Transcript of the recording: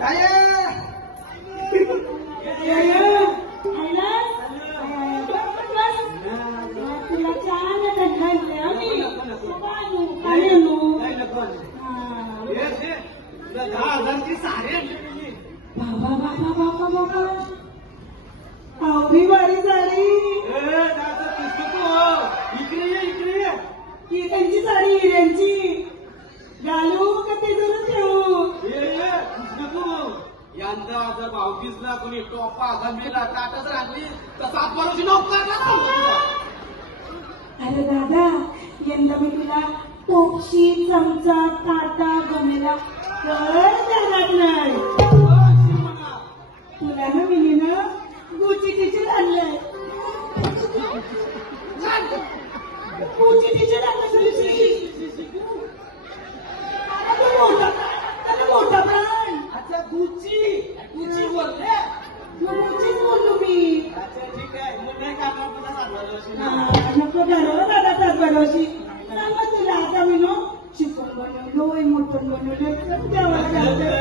काय तुला छान मी. बाबा बाबा बाबा बाबा यंदा जर भावकीसला कोणी टोपा गंभीरला ताटच राखली तर सात वर्षी नोकर अरे दादा यंदा मी तुला टोपशी चमचा ताटा गमेला देणार नाही. तुला ना मी ना गुची टीचर आणलंय. गुची टीचर आणलं नको धरो दादा सात वर्षी सांगा तुला आता मी नो बनवलोय मटण बनवलोय देवाला घालतोय.